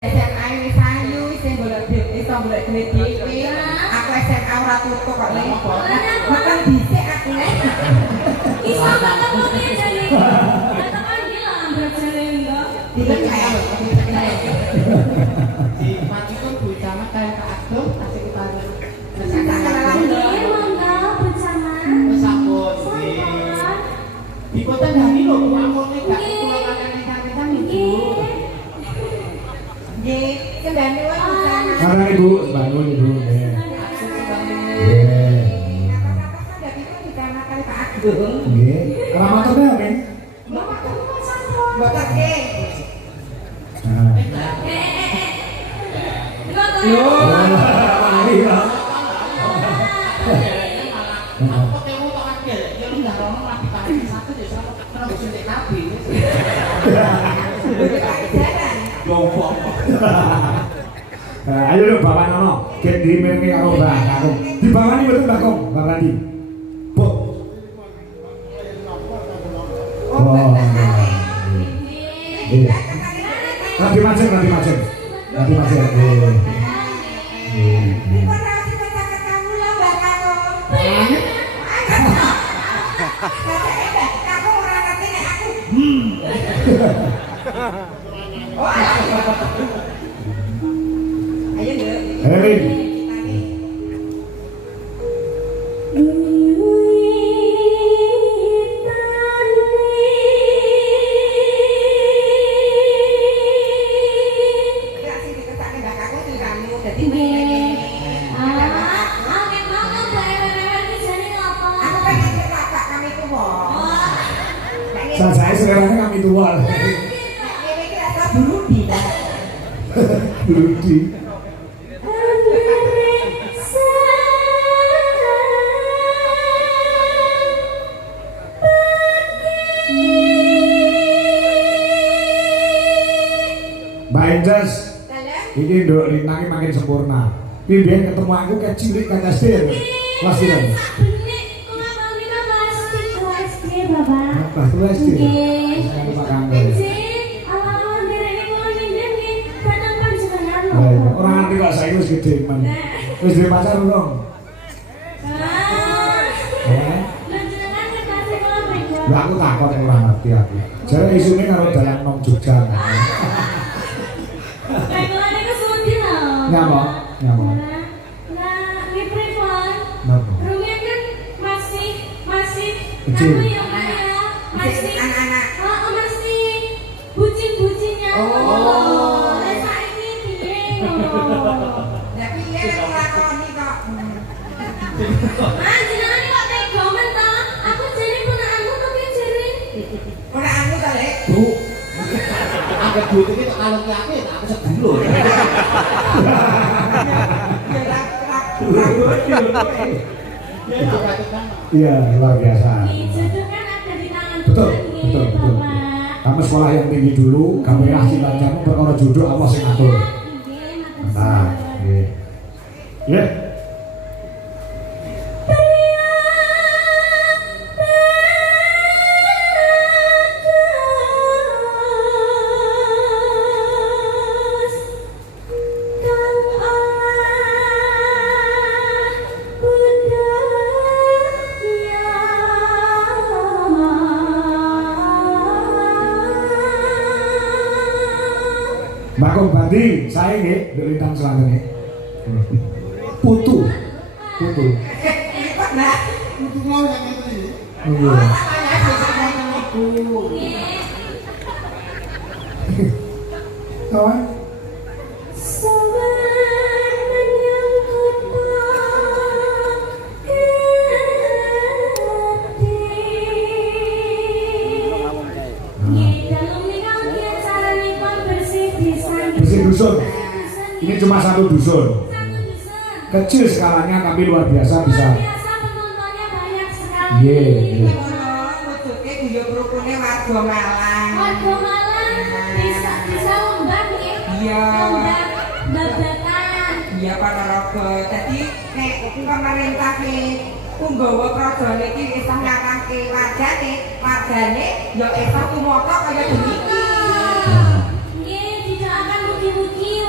SMA wis ayu sing golek iso golek duit dhewe. Aku SMA ora tutuk kok nek. Makan dhisik aku. Iso ketemu jane. Katakan bilang berjane enggak. Dipercaya. Di Macikun Bu Camat kayak Kak Ageng kasih kepada Nggih, monggo bersama. Wes sampun di kota Dani lho pamone gak kula kangen-kangen Nggih. Nggih, kendane wae bersama. Karena Ibu, bangun Ibu. Nggih. Nggih. Keramatane oke. Mbok nggih. Nah. Yo. Iya. Aku ketemu tok akeh ya ndak ono lagi kali satu ya sama terus suntik kabeh. Gombong. Ayo lho Bapak Nono, get dimengi karo Mbak Kakung. Dibawani betul Mbak Kong, Mbak Radi. Bu. Oh. Iya. Nanti macet. Nanti macet. Ayo Nduk. Hei. Saya sekarang kami tua. Brudi. Mbak Enjas, ini Nduk Lintang makin sempurna. Bimbingan ketemu aku kayak cilik kayak SD. Kelas berapa? Kelas dua SD. Saya lupa kangen. Orang nanti kok saya wis gede man. Wis duwe pacar belum? Lah aku takut ora ngerti aku. Jare isune karo dalan nang Jogja. Nyapa? Nah, ini pripun? Napa? Rumahnya kan masih Kecil. anu ya Pak ya, masih anak-anak. masih bucin-bucinnya. Oh. Lah saiki piye ngono? Lah piye nek nglakoni kok. Ah, jenengan kok tega men ta? Aku jane ponakanmu to piye jare? Ora anu to, Lek. Bu. Angger duit iki tok kalung ki aku ya aku sedulur. Iya, luar biasa. Jodoh kan ada di tangan Betul, Tuhan nih, betul, betul. Bapak. Kamu sekolah yang tinggi dulu, kamu yang asli bacamu perkara jodoh Allah sing ngatur. Nggih, matur Nah, suwun. nggih. Ya. Mbak Kong Bandi, saya nggih Nduk Lintang Selatan nggih. Putu. Lipat lah. Kudu mau yang itu. Iya. Kawan? Bersih dusun. Ini cuma satu dusun. Kecil skalanya tapi luar biasa bisa. Penontonnya banyak sekali. Iya. Wujude guyub rukune warga Malang. Warga Malang bisa lomba nih. Iya. Lomba babakan. Iya Ponorogo. Dadi nek pemerintah ki Punggawa krajane iki isih nyarangke wargane ya isih tumata kaya demikian. Nggih, tidak akan mugi-mugi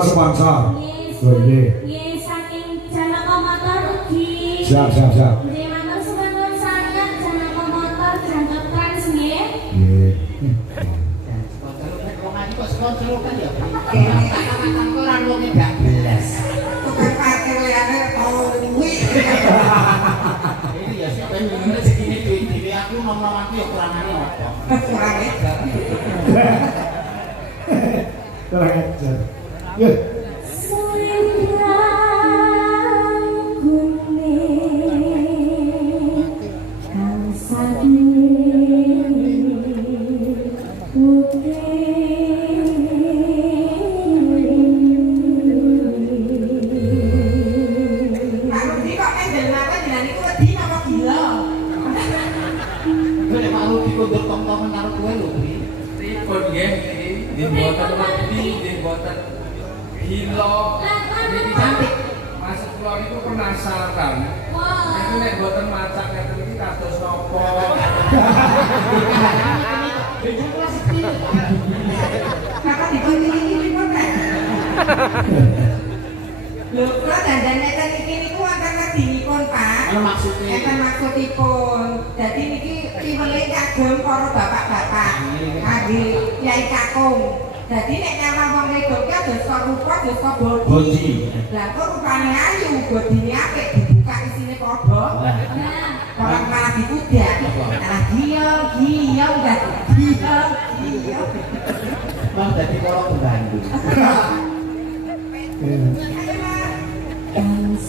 Bawa sponsor. Nggih. Oh iya. Nggih saking Janaka Motor ugi. Siap. Nggih matur suwun sanget Janaka Motor Janaka Trans nggih. Nggih. Sponsor kan ya. Kata-kata orang wong gak belas. Tukang parkir liane towi. Ini ya siapa yang ngene segini duit dhewe aku nom-nom aku ya kurangane apa. Kurang ejar. Kurang ajar. Yuk. Lalu di kok endel napa jenengan iku wedi napa gila? Gue nek mau dikondur tong-tongan karo kowe lho, Bri. Pripun nggih iki mboten wedi nggih mboten gila. Niki cantik. Mas kula niku penasaran. Niku nek mboten macak ngeten iki kados napa? Kakak dikunci-kunci pun kan? Lho, kula dandan neten iki niku wonten wedinipun, Pak. Ana maksude. Enten maksudipun. Dadi niki piwelé kagem para bapak-bapak. Kangge Kyai Kakung. Dadi nek nyawang wong wedok ki aja sok rupa, aja sok bodi. Bodi. Lah kok rupane ayu, bodine apik dibuka isine padha. Orang malah dipudak. Malah giong dah. Giong. Bang dadi karo Bandung. Ayo, Mas.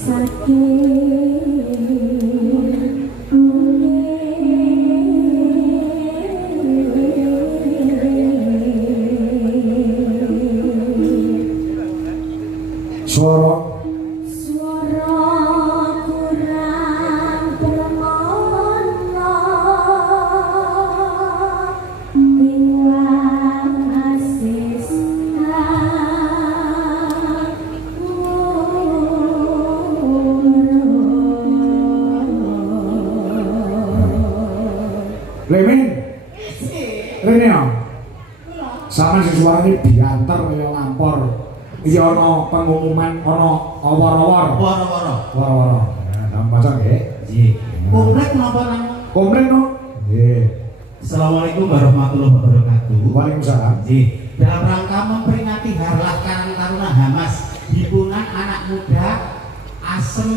Suara Kurang bermono Tiwang asis Lemin. Rene ya. Sama si suarane biantar kaya lampor. Iki ana pengumuman ana awar-awar. Woro-woro. Wara-wara. Nah, macam nggih. Nggih. Komplek napa nang? Komplit no. Nggih. Assalamualaikum warahmatullahi wabarakatuh. Waalaikumsalam. Nggih. Dalam rangka memperingati Harlah Karang Taruna Hamas, himpunan anak muda Asem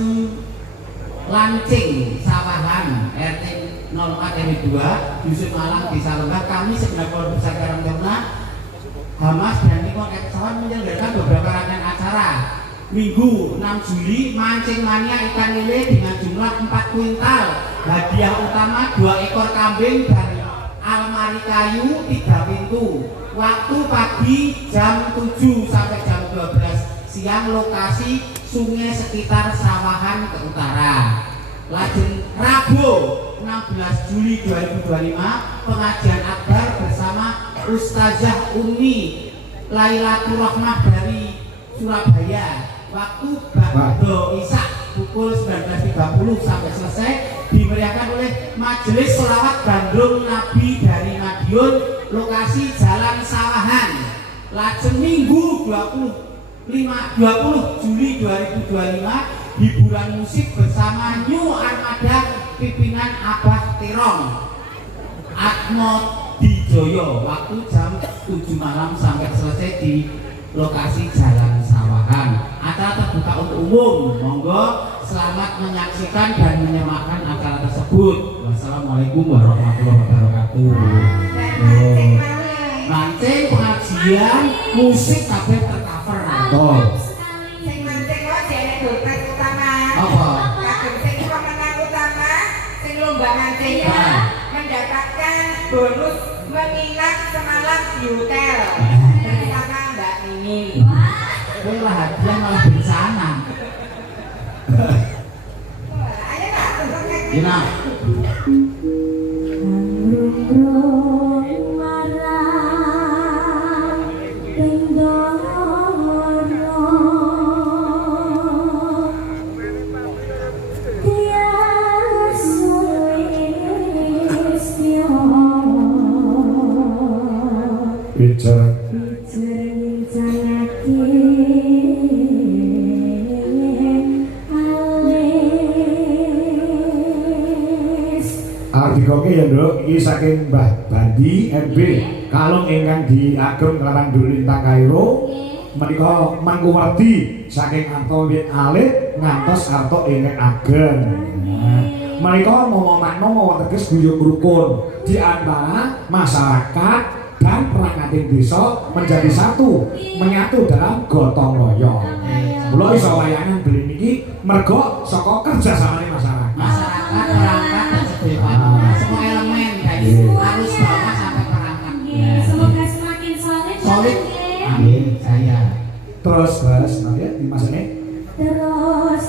Lancing Sawahan RT 04 RW 2 Dusun Malang Desa Lembah, kami segenap keluarga besar Karang Taruna Hamas dan Nikon Eksawan menyelenggarakan beberapa rangkaian acara. Minggu 6 Juli mancing mania ikan lele dengan jumlah 4 kuintal. Hadiah utama 2 ekor kambing dan almari kayu 3 pintu. Waktu pagi jam 7 sampai jam 12 siang, lokasi sungai sekitar Sawahan ke utara. Lajeng Rabu 16 Juli 2025 pengajian akbar bersama Ustazah Umi Lailatul Rahmah dari Surabaya. Waktu Ba'do Isak pukul 19.30 sampai selesai, dimeriahkan oleh Majelis Sholawat Gandrung Nabi dari Madiun, lokasi Jalan Sawahan. Lajeng Minggu 20 Juli 2025 hiburan musik bersama New Armada pimpinan Abah Terong Atmo Dijoyo, waktu jam 7 malam sampai selesai di lokasi Jalan Sawahan. Acara terbuka untuk umum, monggo selamat menyaksikan dan menyemakkan acara tersebut. Wassalamualaikum warahmatullahi wabarakatuh. Mancing, pengajian, musik kabeh tercover. Betul. Sing mancing wae jane dompet utama. Apa? Kadang sing pemenang utama, sing lomba mancing Ah. mendapatkan bonus menginap semalam di hotel bersama Mbak Nini. Kowe lah hadiah malah bencana. Ayo Pak, untuk Gina, Bicara. Bicara Ardikoke ya Nduk, iki saking Mbah Bandi MB kalung ingkang diagem kelawan Dulintang Kairo menika mangkuwardi saking arta wit alit ngantos arta ingkang ageng. Menika momo makna mawa teges guyub rukun di antara masyarakat dan perangkat desa menjadi satu, menyatu dalam gotong royong. Kula iso wayangan beli niki mergo saka kerjasamane masyarakat. Masyarakat, perangkat, dan sedaya semua elemen guys. Harus bawah sampai perangkat. Semoga semakin solid. Solid. Nggih. Amin. Saya. Terus nah ya di masa ini Terus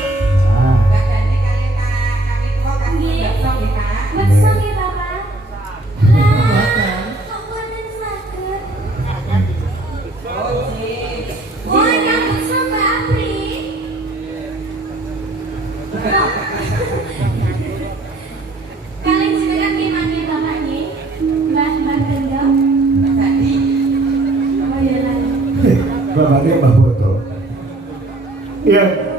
Bagane kalian kami tua kami besok ya Kak. besok ya Bapak. Lah, kok boten saged? Oh, Cik. Wah, nyambut sama Apri. Kalian sekarang gimana Bapak nggih? Mbah Gendong. Tadi Oh iya lah. bapaknya Mbah Boto. Iya.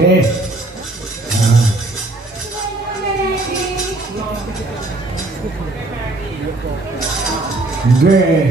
Eh. Nggih.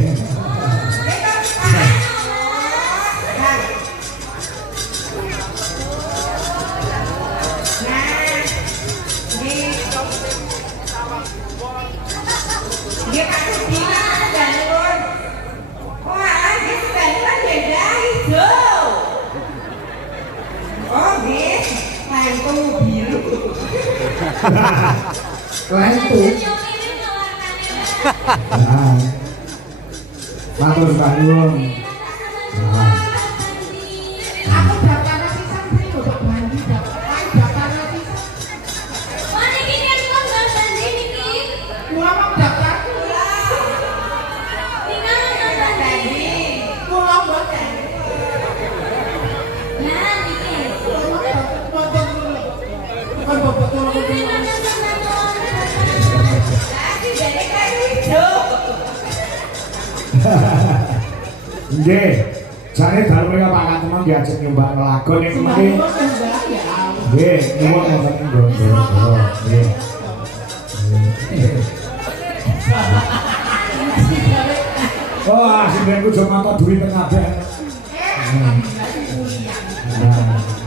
Lentu. Nah. Matur bangun. Nah. Aku daftar sisan sih untuk mandi daftar sisan. Gua mau daftar pula. Gua mau daftar. Bukan bobot tolong. Lagi jadi kayak hidup. Nggih. Jane dalu mereka Pak Teman diajak nyoba ngelagon yang kemarin. Nggih, nyuwun wonten ing Gondoro. Nggih. Oh, asine ku cuma kok duit tengah kabeh. Nah.